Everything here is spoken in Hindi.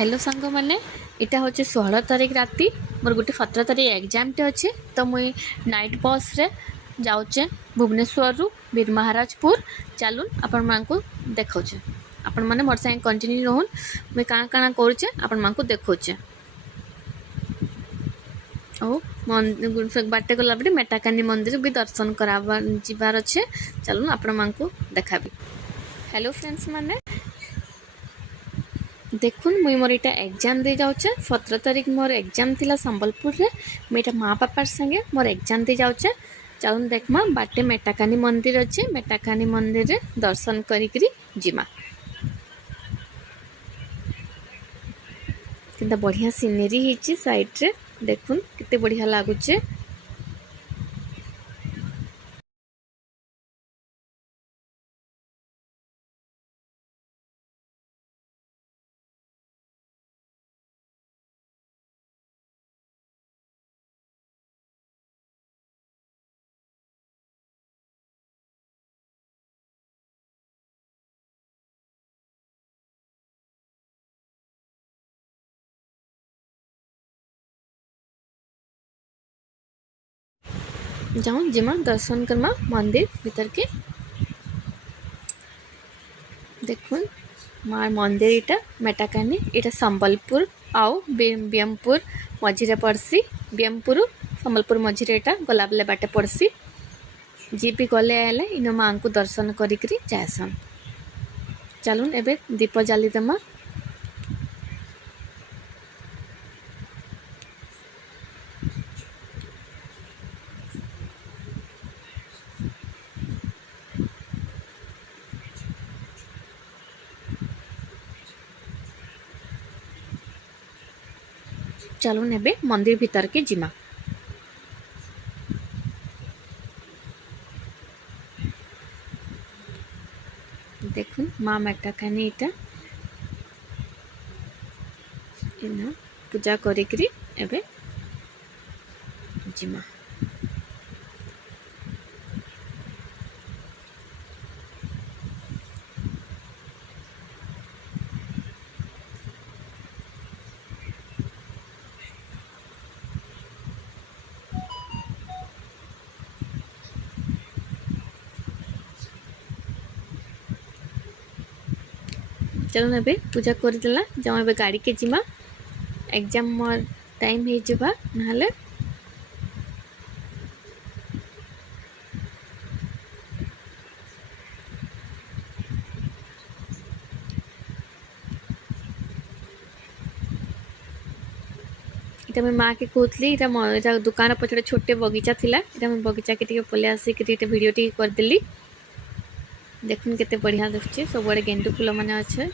हेलो सांग मैंने इटा हूँ 16 तारीख राति मोर गोटे 17 तारीख एग्जामटे अच्छे तो मुई नाइट बस रे जाऊचे भुवनेश्वर रु वीर महाराजपुर। चलून आपण मान को देखौचे आपण माने मोर संग कंटिन्यू रहून मुई काना काना करूचे आपण मान को देखौचे। ओ बाटे गला बटे मेटाकानी मंदिर भी दर्शन कराबार जिबार अच्छे। चलून आपण मान को देखाबी। हेलो फ्रेंड्स माने देखुन मुई मोर इटा एग्जाम दे जाऊचे 17 तारीख मोर एग्जाम थिला संबलपुर रे। मुई इटा माँ पापार संगे मोर एग्जाम दे जाऊचे। चलून देखमा बाटे मेटाकानी मंदिर अच्छे मेटाकानी मंदिर रे दर्शन करिकरी जिमा। किंता बढ़िया सीनरी हिची साइड रे देखुन किते बढ़िया लागुचे। जाऊँ जिमा दर्शन करमा मंदिर भीतर के। देखुन मार मंदिर इटा मेटाकानी इटा संबलपुर आउ ब्यामपुर मझिरे पड़सी। ब्यामपुर संबलपुर मझिरे इटा गला बेले बाटे पड़सी। जी भी गले आले इन माँ को दर्शन करिकरी जासन। चलून एबे दीप जाली देमा। चलून एबे मंदिर भीतर के जिमा। देखुन माँ मेटाकानी इटा इना पूजा करिकरी एबे जिमा। चलो एबे पूजा करदेला जाऊँ एबे गाड़ी के जिमा। एग्जाम मोर टाइम हो जावा नाले इटा मैं माँ के कहती इटा दुकान पछड़े छोटे बगीचा थिला इटा मैं बगीचा के टिके पले आसिक वीडियो टिके करदेली। देखुन केते बढ़िया देखुचे सब बड़े गेंडू फूल माने अच्छे।